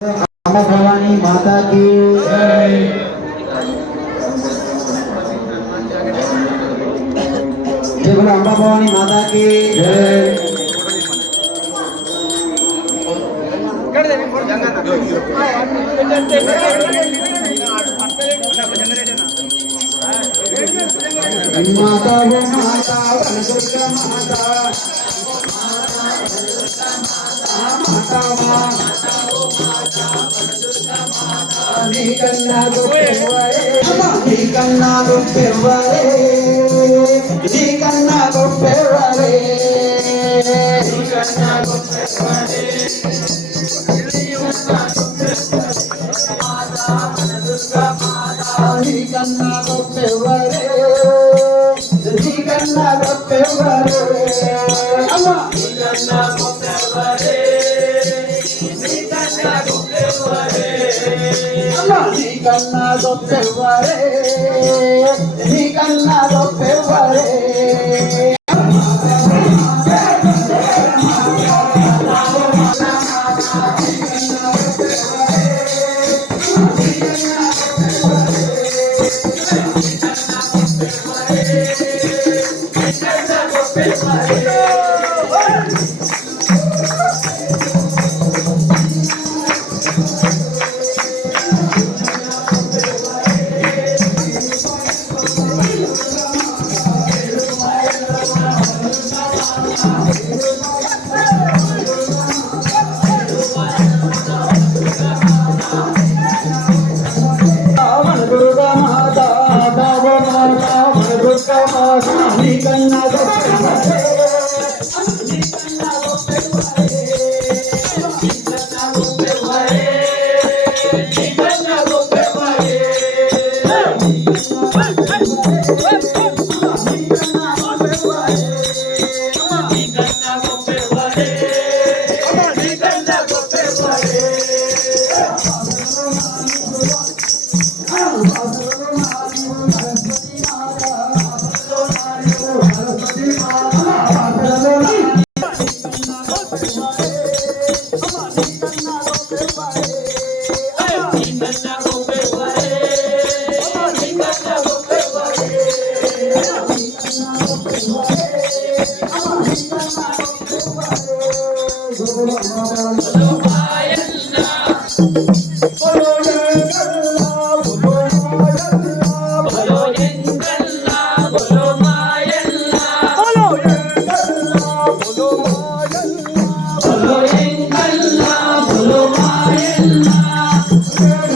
अम्मा भवानी माता की जय बोलो अम्मा भवानी माता की माता वो माता दुर्गा माता माता నీకన్నా గొప్పవారే నీకన్నా గొప్పవారే నీకన్నా గొప్పవారే నీకన్నా గొప్పవారే నీకన్నా గొప్పవారే నీకన్నా గొప్పవారే అమ్మా నీకన్నా గొప్పవారే నీకన్నా గొప్పవారే నీకన్నా గొప్పవారే నీకన్నా గొప్పవారే నీకన్నా గొప్పవారే నీకన్నా గొప్పవారే నీకన్నా గొప్పవారే నీకన్నా గొప్పవారే నీకన్నా గొప్పవారే నీకన్నా గొప్పవారే